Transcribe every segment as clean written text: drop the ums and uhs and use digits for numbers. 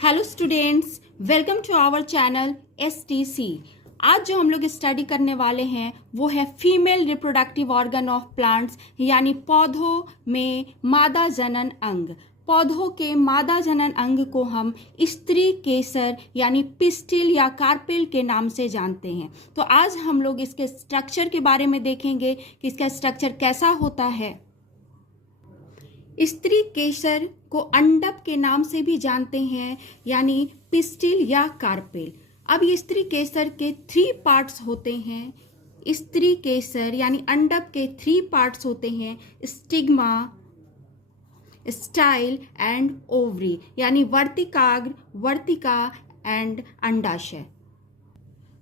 Hello students, welcome to our channel STC। आज जो हम लोग स्टडी करने वाले हैं वो है female reproductive organ of plants, यानी पौधों में मादा जनन अंग। पौधों के मादा जनन अंग को हम स्त्री केसर यानी पिस्टिल या कार्पेल के नाम से जानते हैं। तो आज हम लोग इसके स्ट्रक्चर के बारे में देखेंगे कि इसका स्ट्रक्चर कैसा होता है। स्त्री केसर को अंडप के नाम से भी जानते हैं, यानी पिस्टिल या कार्पेल। अब ये स्त्री केसर के 3 पार्ट्स होते हैं। स्त्री केसर यानी अंडप के 3 पार्ट्स होते हैं, स्टिग्मा, स्टाइल एंड ओवरी, यानी वर्तिकाग्र, वर्तिका एंड अंडाशय।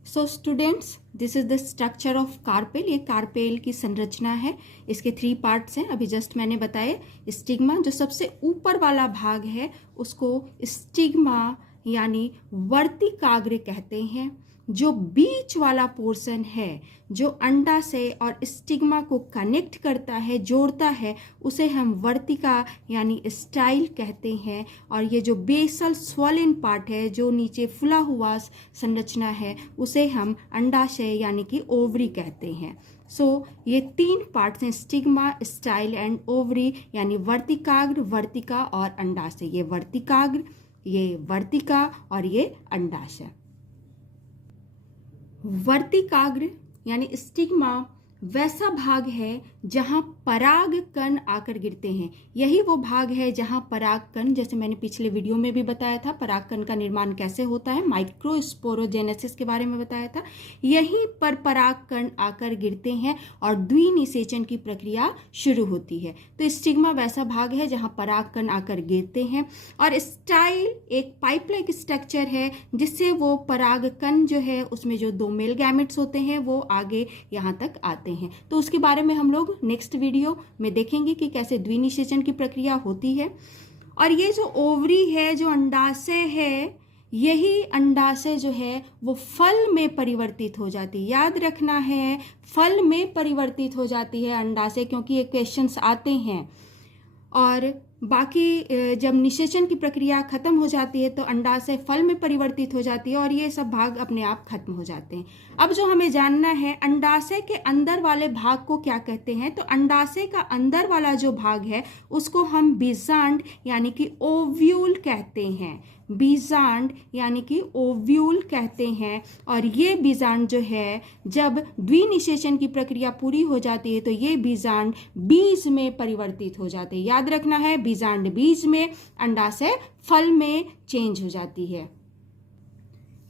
So students, this is the structure of carpel. ये कार्पेल की संरचना है। इसके 3 पार्ट्स हैं, अभी जस्ट मैंने बताए। स्टिग्मा, जो सबसे ऊपर वाला भाग है उसको स्टिग्मा यानी वर्तिकाग्र कहते हैं। जो बीच वाला पोर्शन है, जो अंडाशय और स्टिग्मा को कनेक्ट करता है, जोड़ता है, उसे हम वर्तिका यानी स्टाइल कहते हैं। और ये जो बेसल स्वॉलन पार्ट है, जो नीचे फुला हुआ संरचना है, उसे हम अंडाशय यानी कि ओवरी कहते हैं। सो ये 3 पार्ट्स हैं, स्टिग्मा, स्टाइल एंड ओवरी, यानी वर्तिकाग्र, वर्तिका और अंडाशय। ये वर्तिकाग्र, ये वर्तिका और ये अंडाशय। वर्तिकाग्र यानी स्टिग्मा वैसा भाग है जहां पराग कण आकर गिरते हैं। यही वो भाग है जहां पराग कण, जैसे मैंने पिछले वीडियो में भी बताया था, पराग कण का निर्माण कैसे होता है, माइक्रोस्पोरोजेनेसिस के बारे में बताया था। यहीं पर पराग कण आकर गिरते हैं और द्विनिषेचन की प्रक्रिया शुरू होती है। तो स्टिग्मा वैसा भाग है जहां पराग कण आकर गिरते हैं, और स्टाइल एक पाइप लाइक स्ट्रक्चर है जिससे वो पराग कण जो है उसमें जो 2 मेल गैमेट्स होते हैं वो आगे यहाँ तक आते हैं। तो उसके बारे में हम लोग नेक्स्ट वीडियो में देखेंगे कि कैसे द्विनिषेचन की प्रक्रिया होती है। और ये जो ओवरी है, जो अंडाशय है, यही अंडाशय जो है वो फल में परिवर्तित हो जाती है। याद रखना है, फल में परिवर्तित हो जाती है अंडाशय, क्योंकि ये क्वेश्चंस आते हैं। और बाकी जब निषेचन की प्रक्रिया खत्म हो जाती है तो अंडाशय फल में परिवर्तित हो जाती है और ये सब भाग अपने आप खत्म हो जाते हैं। अब जो हमें जानना है, अंडाशय के अंदर वाले भाग को क्या कहते हैं। तो अंडाशय का अंदर वाला जो भाग है उसको हम बीजांड यानी कि ओव्यूल कहते हैं। बीजांड यानी कि ओव्यूल कहते हैं। और ये बीजांड जो है, जब द्विनिषेचन की प्रक्रिया पूरी हो जाती है तो ये बीजांड बीज में परिवर्तित हो जाते हैं। याद रखना है, बीजांड बीज में, अंडाशय फल में चेंज हो जाती है।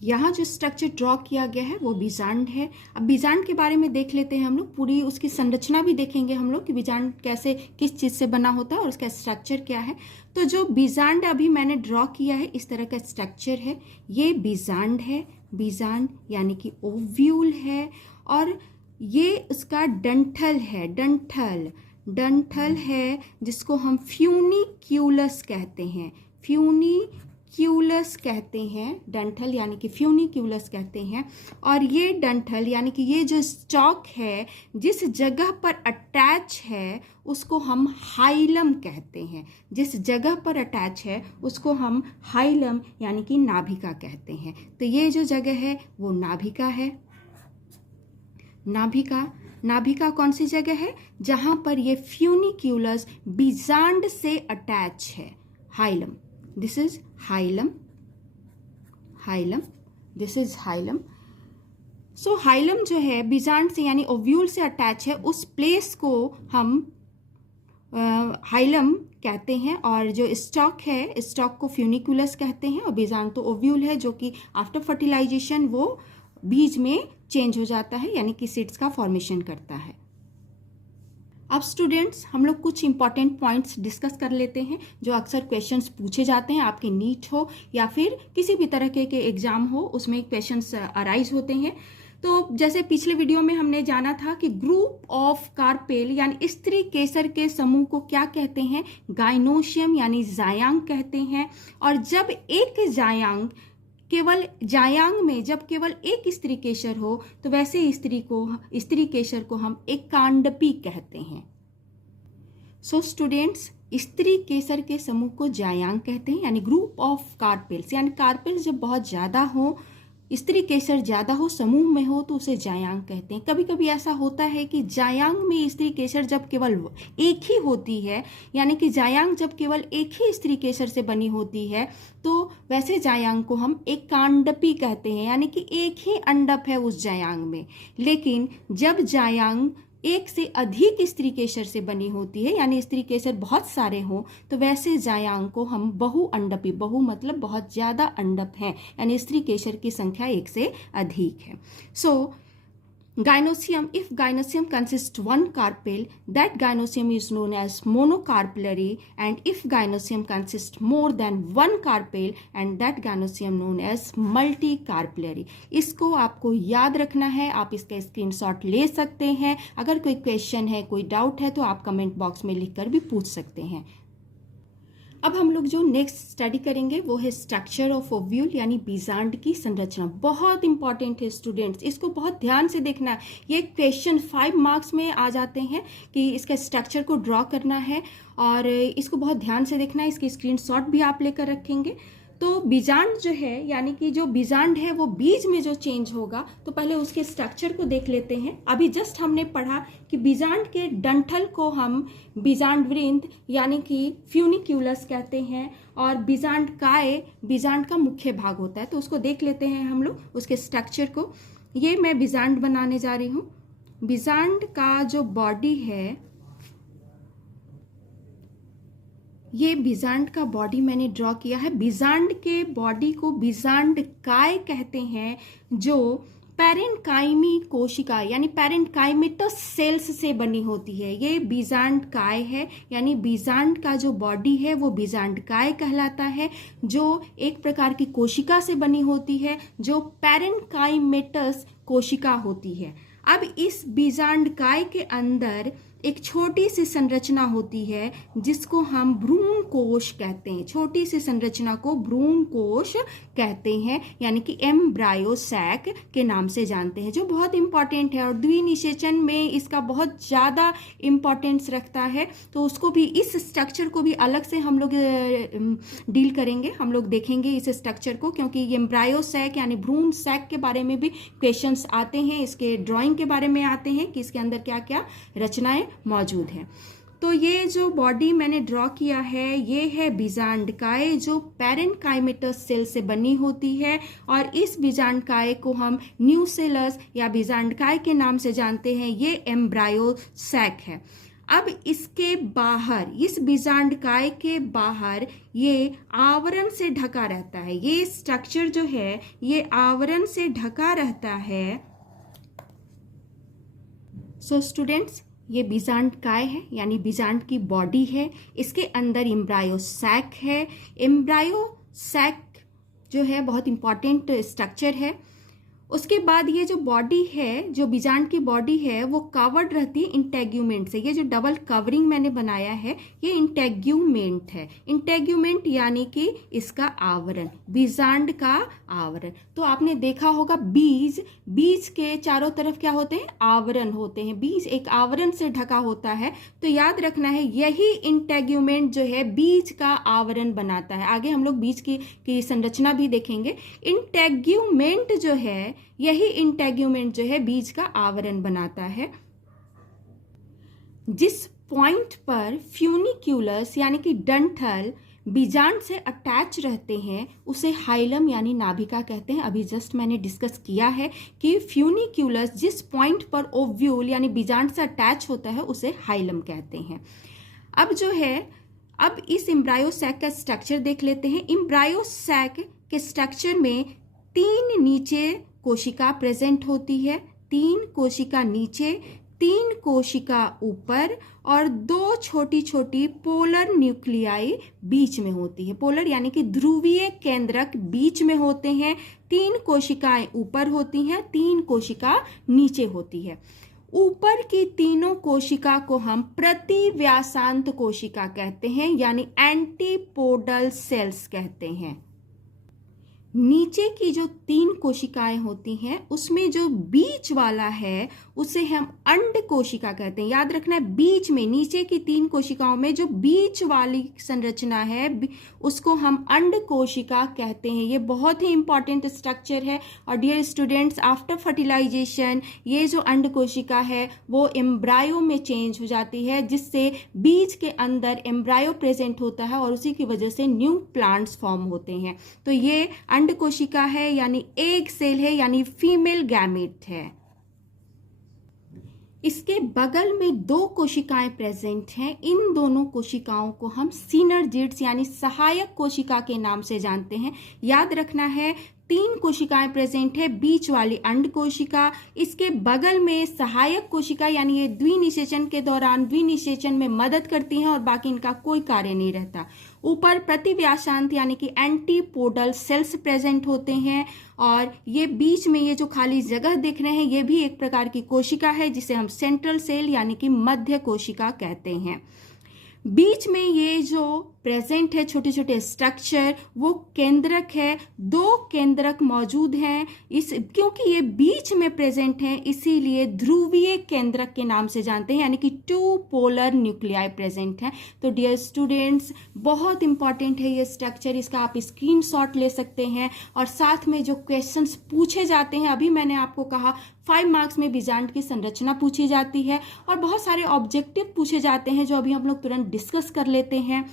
यहाँ जो स्ट्रक्चर ड्रॉ किया गया है वो बीजांड है। अब बीजांड के बारे में देख लेते हैं हम लोग, पूरी उसकी संरचना भी देखेंगे हम लोग कि बीजांड कैसे, किस चीज़ से बना होता है और उसका स्ट्रक्चर क्या है। तो जो बीजांड अभी मैंने ड्रॉ किया है, इस तरह का स्ट्रक्चर है, ये बीजांड है। बीजांड यानी कि ओव्यूल है। और ये उसका डंठल है, डंठल है जिसको हम फ्यूनिक्यूलस कहते हैं। फ्यूनिक्यूलस कहते हैं, डंठल यानी कि फ्यूनिक्यूलस कहते हैं। और ये डंठल यानी कि ये जो स्टॉक है, जिस जगह पर अटैच है उसको हम हाइलम कहते हैं। जिस जगह पर अटैच है उसको हम हाइलम यानी कि नाभिका कहते हैं। तो ये जो जगह है वो नाभिका है। नाभिका कौन सी जगह है? जहां पर ये फ्यूनिक्यूलस बीजांड से अटैच है। Hilum, this is hilum, this is hilum. So hilum जो है बीजांड से यानी ओव्यूल से अटैच है, उस प्लेस को हम हाइलम कहते हैं। और जो स्टॉक है, स्टॉक को फ्यूनिक्यूलस कहते हैं। और बीजांड तो ओव्यूल है जो कि आफ्टर फर्टिलाइजेशन वो बीज में चेंज हो जाता है, यानी कि सीड्स का फॉर्मेशन करता है। अब स्टूडेंट्स, हम लोग कुछ इंपॉर्टेंट पॉइंट्स डिस्कस कर लेते हैं जो अक्सर क्वेश्चंस पूछे जाते हैं, आपके नीट हो या फिर किसी भी तरह के एग्जाम हो, उसमें क्वेश्चंस अराइज होते हैं। तो जैसे पिछले वीडियो में हमने जाना था कि ग्रुप ऑफ कार्पेल यानी स्त्री केसर के समूह को क्या कहते हैं? गाइनोशियम यानी जायांग कहते हैं। और जब एक जायांग, केवल जायांग में जब केवल एक स्त्री केसर हो तो वैसे स्त्री केसर को हम एकांडपी कहते हैं। सो स्टूडेंट्स, स्त्री केसर के समूह को जायांग कहते हैं, यानी ग्रुप ऑफ कार्पेल्स, यानी कार्पेल्स जब बहुत ज़्यादा हो, स्त्री केसर ज़्यादा हो, समूह में हो, तो उसे जायांग कहते हैं। कभी कभी ऐसा होता है कि जायांग में स्त्री केसर जब केवल एक ही होती है, यानी कि जायांग जब केवल एक ही स्त्री केसर से बनी होती है, तो वैसे जायांग को हम एक कांडपी कहते हैं, यानी कि एक ही अंडप है उस जायांग में। लेकिन जब जायांग एक से अधिक स्त्री केसर से बनी होती है, यानी स्त्री केसर बहुत सारे हों, तो वैसे जायांग को हम बहु अंडपी, बहु मतलब बहुत ज़्यादा अंडप हैं, यानी स्त्री केसर की संख्या एक से अधिक है। सो Gynosium, if gynosium consists one carpel, that gynosium is known as monocarpellary, and if gynosium consists more than one carpel, and that gynosium known as multicarpellary। इसको आपको याद रखना है, आप इसका स्क्रीनशॉट ले सकते हैं। अगर कोई क्वेश्चन है, कोई डाउट है, तो आप कमेंट बॉक्स में लिखकर भी पूछ सकते हैं। अब हम लोग जो नेक्स्ट स्टडी करेंगे वो है स्ट्रक्चर ऑफ ओव्यूल, यानी बीजांड की संरचना। बहुत इंपॉर्टेंट है स्टूडेंट्स, इसको बहुत ध्यान से देखना है। ये क्वेश्चन 5 मार्क्स में आ जाते हैं कि इसका स्ट्रक्चर को ड्रॉ करना है, और इसको बहुत ध्यान से देखना है। इसकी स्क्रीनशॉट भी आप लेकर रखेंगे। तो बीजांड जो है, यानी कि जो बीजांड है वो बीज में जो चेंज होगा, तो पहले उसके स्ट्रक्चर को देख लेते हैं। अभी जस्ट हमने पढ़ा कि बीजांड के डंठल को हम बीजांड वृंत यानी कि फ्यूनिक्यूलस कहते हैं, और बीजांड काय बीजांड का मुख्य भाग होता है। तो उसको देख लेते हैं हम लोग, उसके स्ट्रक्चर को। ये मैं बीजांड बनाने जा रही हूँ। बीजांड का जो बॉडी है, ये बीजांड का बॉडी मैंने ड्रॉ किया है। बीजांड के बॉडी को बीजांड काय कहते हैं, जो पैरेन्काइमी कोशिका यानी पैरेन्काइमेटस सेल्स से बनी होती है। ये बीजांड काय है, यानी बीजांड का जो बॉडी है वो बीजांड काय कहलाता है, जो एक प्रकार की कोशिका से बनी होती है, जो पैरेन्काइमेटस कोशिका होती है। अब इस बीजांड काय के अंदर एक छोटी सी संरचना होती है जिसको हम भ्रूण कोश कहते हैं। छोटी सी संरचना को भ्रूण कोश कहते हैं, यानी कि एम्ब्रायो सैक के नाम से जानते हैं, जो बहुत इंपॉर्टेंट है और द्विनिषेचन में इसका बहुत ज़्यादा इम्पॉर्टेंस रखता है। तो उसको भी, इस स्ट्रक्चर को भी अलग से हम लोग डील करेंगे, हम लोग देखेंगे इस स्ट्रक्चर को, क्योंकि ये एम्ब्रायो सैक यानी भ्रूण सैक के बारे में भी क्वेश्चंस आते हैं, इसके ड्राइंग के बारे में आते हैं कि इसके अंदर क्या क्या रचनाएं मौजूद है। तो ये जो बॉडी मैंने ड्रॉ किया है, ये है बीजांड काय, जो पैरेन्काइमेटस सेल से बनी होती है, और इस बीजांड काय को हम न्यूसेलस या बीजांड काय के नाम से जानते हैं। ये एम्ब्रायो सैक है। अब इसके बाहर, इस बीजांड काय के बाहर ये आवरण से ढका रहता है। ये स्ट्रक्चर जो है ये आवरण से ढका रहता है। सो स्टूडेंट्स, ये बीजांड काय है, यानी बीजांड की बॉडी है। इसके अंदर एम्ब्रायो सैक है। एम्ब्रायो सैक जो है बहुत इंपॉर्टेंट स्ट्रक्चर है। उसके बाद ये जो बॉडी है, जो बीजांड की बॉडी है, वो कवर्ड रहती है इंटेग्यूमेंट से। ये जो डबल कवरिंग मैंने बनाया है ये इंटेग्यूमेंट है। इंटेग्यूमेंट यानी कि इसका आवरण, बीजांड का आवरण। तो आपने देखा होगा बीज, बीज के चारों तरफ क्या होते हैं, आवरण होते हैं। बीज एक आवरण से ढका होता है, तो याद रखना है यही इंटेग्यूमेंट जो है बीज का आवरण बनाता है। आगे हम लोग बीज की संरचना भी देखेंगे। इंटेग्यूमेंट जो है, यही इंटेग्यूमेंट जो है बीज का आवरण बनाता है। जिस पॉइंट पर फ्यूनिक्यूलस यानी कि डंठल बीजांड से अटैच रहते हैं उसे हाइलम यानी नाभिका कहते हैं। अभी जस्ट मैंने डिस्कस किया है कि फ्यूनिक्यूलस जिस पॉइंट पर ओव्यूल यानी बीजांड से अटैच होता है उसे हाइलम कहते हैं। अब जो है, अब इस एम्ब्रायो सैक का स्ट्रक्चर देख लेते हैं। एम्ब्रायो सैक के स्ट्रक्चर में 3 नीचे कोशिका प्रेजेंट होती है, 3 कोशिका नीचे, 3 कोशिका ऊपर, और 2 छोटी छोटी पोलर न्यूक्लियाई बीच में होती है। पोलर यानी कि ध्रुवीय केंद्रक बीच में होते हैं। 3 कोशिकाएं ऊपर होती हैं, 3 कोशिका नीचे होती है। ऊपर की तीनों कोशिका को हम प्रतिव्यासांत कोशिका कहते हैं, यानी एंटीपोडल सेल्स कहते हैं। नीचे की जो 3 कोशिकाएं होती हैं उसमें जो बीच वाला है उसे हम अंड कोशिका कहते हैं। याद रखना है, बीच में नीचे की 3 कोशिकाओं में जो बीच वाली संरचना है उसको हम अंड कोशिका कहते हैं। ये बहुत ही इंपॉर्टेंट स्ट्रक्चर है। और डियर स्टूडेंट्स, आफ्टर फर्टिलाइजेशन ये जो अंड कोशिका है वो एम्ब्रायो में चेंज हो जाती है, जिससे बीज के अंदर एम्ब्रायो प्रेजेंट होता है और उसी की वजह से न्यू प्लांट्स फॉर्म होते हैं। तो ये अंड कोशिका है यानी एग सेल है, यानी फीमेल गैमेट है। इसके बगल में 2 कोशिकाएं प्रेजेंट हैं। इन दोनों कोशिकाओं को हम सिनर्जिड्स यानी सहायक कोशिका के नाम से जानते हैं। याद रखना है, 3 कोशिकाएं प्रेजेंट है, बीच वाली अंड कोशिका, इसके बगल में सहायक कोशिका यानी ये द्विनिषेचन के दौरान द्विनिषेचन में मदद करती हैं और बाकी इनका कोई कार्य नहीं रहता। ऊपर प्रतिव्यासांत यानी कि एंटीपोडल सेल्स प्रेजेंट होते हैं और ये बीच में ये जो खाली जगह दिख रहे हैं ये भी एक प्रकार की कोशिका है जिसे हम सेंट्रल सेल यानी कि मध्य कोशिका कहते हैं। बीच में ये जो प्रेजेंट है छोटे छोटे स्ट्रक्चर वो केंद्रक है। 2 केंद्रक मौजूद हैं। क्योंकि ये बीच में प्रेजेंट है इसीलिए ध्रुवीय केंद्रक के नाम से जानते हैं, यानी कि 2 पोलर न्यूक्लियाई प्रेजेंट हैं। तो डियर स्टूडेंट्स, बहुत इंपॉर्टेंट है ये स्ट्रक्चर, इसका आप स्क्रीनशॉट ले सकते हैं। और साथ में जो क्वेश्चंस पूछे जाते हैं, अभी मैंने आपको कहा 5 मार्क्स में बीजांड की संरचना पूछी जाती है और बहुत सारे ऑब्जेक्टिव पूछे जाते हैं जो अभी हम लोग तुरंत डिस्कस कर लेते हैं।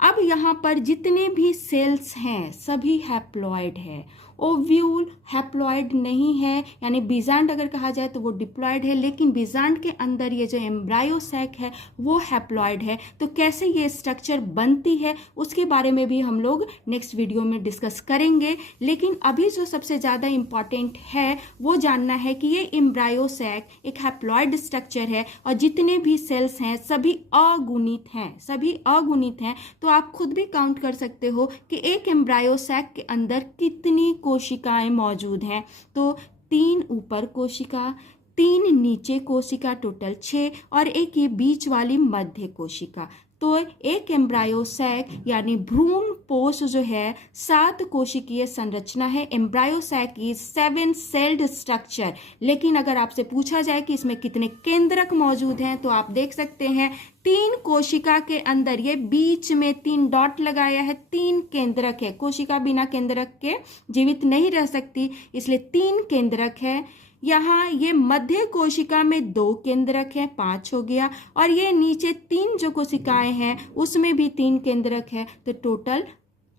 अब यहाँ पर जितने भी सेल्स हैं सभी हैप्लॉइड है। ओव्यूल हैप्लॉइड नहीं है, यानी बीजांड अगर कहा जाए तो वो डिप्लॉइड है, लेकिन बीजांड के अंदर ये जो एम्ब्रायो सैक है वो हैप्लॉइड है। तो कैसे ये स्ट्रक्चर बनती है उसके बारे में भी हम लोग नेक्स्ट वीडियो में डिस्कस करेंगे। लेकिन अभी जो सबसे ज़्यादा इम्पॉर्टेंट है वो जानना है कि ये एम्ब्रायो सैक एक हैप्लॉइड स्ट्रक्चर है और जितने भी सेल्स हैं सभी अगुणित हैं, सभी अगुणित हैं। तो आप खुद भी काउंट कर सकते हो कि एक एम्ब्रायो सैक के अंदर कितनी कोशिकाएं मौजूद हैं। तो 3 ऊपर कोशिका, 3 नीचे कोशिका, टोटल 6, और एक ये बीच वाली मध्य कोशिका। तो एक एम्ब्रायो सैक यानी भ्रूण पोष जो है 7 कोशिकीय संरचना है। Embryo sac is 7 celled structure. लेकिन अगर आपसे पूछा जाए कि इसमें कितने केंद्रक मौजूद हैं तो आप देख सकते हैं 3 कोशिका के अंदर, ये बीच में 3 डॉट लगाया है, 3 केंद्रक है। कोशिका बिना केंद्रक के जीवित नहीं रह सकती, इसलिए 3 केंद्रक है। यहाँ ये मध्य कोशिका में 2 केंद्रक हैं, 5 हो गया। और ये नीचे 3 जो कोशिकाएं हैं उसमें भी 3 केंद्रक है, तो टोटल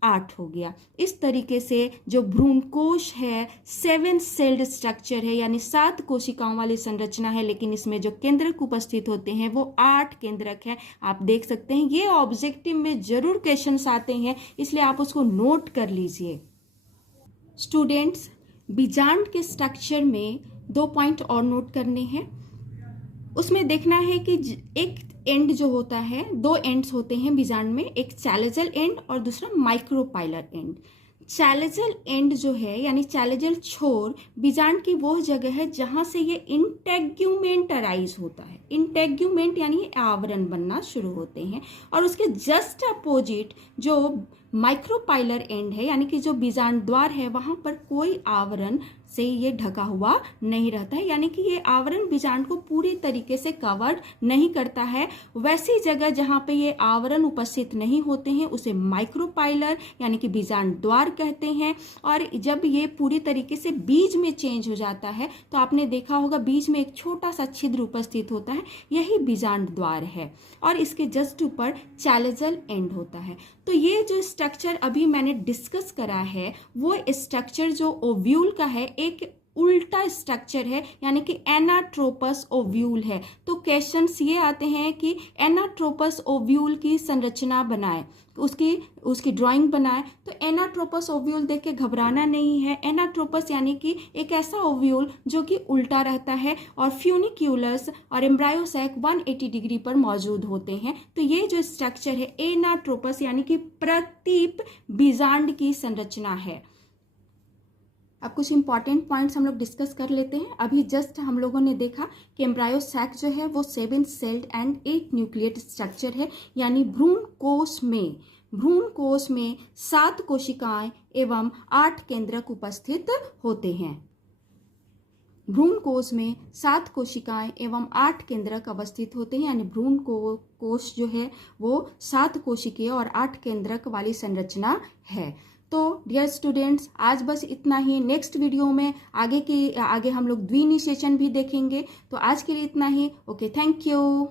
8 हो गया। इस तरीके से जो भ्रूणकोश है 7 सेल्ड स्ट्रक्चर है, यानी 7 कोशिकाओं वाली संरचना है, लेकिन इसमें जो केंद्रक उपस्थित होते हैं वो 8 केंद्रक हैं। आप देख सकते हैं ये ऑब्जेक्टिव में जरूर क्वेश्चंस आते हैं, इसलिए आप उसको नोट कर लीजिए। स्टूडेंट्स, बीजांड के स्ट्रक्चर में 2 पॉइंट और नोट करने हैं। उसमें देखना है कि एक एंड जो होता है, 2 एंड्स होते हैं बीजांड में, एक चैलेजल एंड और दूसरा माइक्रोपाइलर एंड। चैलेजल एंड जो है यानी चैलेजल छोर बीजांड की वो जगह है जहां से ये इंटेग्यूमेंट अराइज होता है। इंटेग्यूमेंट यानी आवरण बनना शुरू होते हैं। और उसके जस्ट अपोजिट जो माइक्रोपाइलर एंड है यानी कि जो बीजांड द्वार है वहां पर कोई आवरण से ये ढका हुआ नहीं रहता है, यानी कि ये आवरण बीजांड को पूरी तरीके से कवर नहीं करता है। वैसी जगह जहां पे ये आवरण उपस्थित नहीं होते हैं उसे माइक्रोपाइलर यानी कि बीजांड द्वार कहते हैं। और जब ये पूरी तरीके से बीज में चेंज हो जाता है तो आपने देखा होगा बीज में एक छोटा सा छिद्र उपस्थित होता है, यही बीजांड द्वार है। और इसके जस्ट ऊपर चैलेजल एंड होता है। तो ये जो स्ट्रक्चर अभी मैंने डिस्कस करा है वो स्ट्रक्चर जो ओव्यूल का है एक उल्टा स्ट्रक्चर है, यानी कि एनाट्रोपस ओव्यूल है। तो क्वेश्चंस ये आते हैं कि एनाट्रोपस ओव्यूल की संरचना बनाए, उसकी ड्राइंग बनाए। तो एनाट्रोपस ओव्यूल देख के घबराना नहीं है। एनाट्रोपस यानी कि एक ऐसा ओव्यूल जो कि उल्टा रहता है और फ्यूनिक्यूलस और एम्ब्रायो सैक 180 डिग्री पर मौजूद होते हैं। तो ये जो स्ट्रक्चर है एनाट्रोपस यानी कि प्रतीप बीजांड की संरचना है। अब कुछ इंपॉर्टेंट पॉइंट्स हम लोग डिस्कस कर लेते हैं। अभी जस्ट हम लोगों ने देखा कि एम्ब्रायो सैक जो है वो 7 सेल्ड एंड 8 न्यूक्लिएट स्ट्रक्चर है, यानी भ्रूण कोश में भ्रूण कोश में 7 कोशिकाएं एवं 8 केंद्रक उपस्थित होते हैं। भ्रूण कोश में 7 कोशिकाएं एवं 8 केंद्रक अवस्थित होते हैं, यानी भ्रूण कोश जो है वो 7 कोशिकीय और 8 केंद्रक वाली संरचना है। तो डियर स्टूडेंट्स, आज बस इतना ही। नेक्स्ट वीडियो में आगे हम लोग द्विनिषेचन भी देखेंगे। तो आज के लिए इतना ही। Okay, thank you.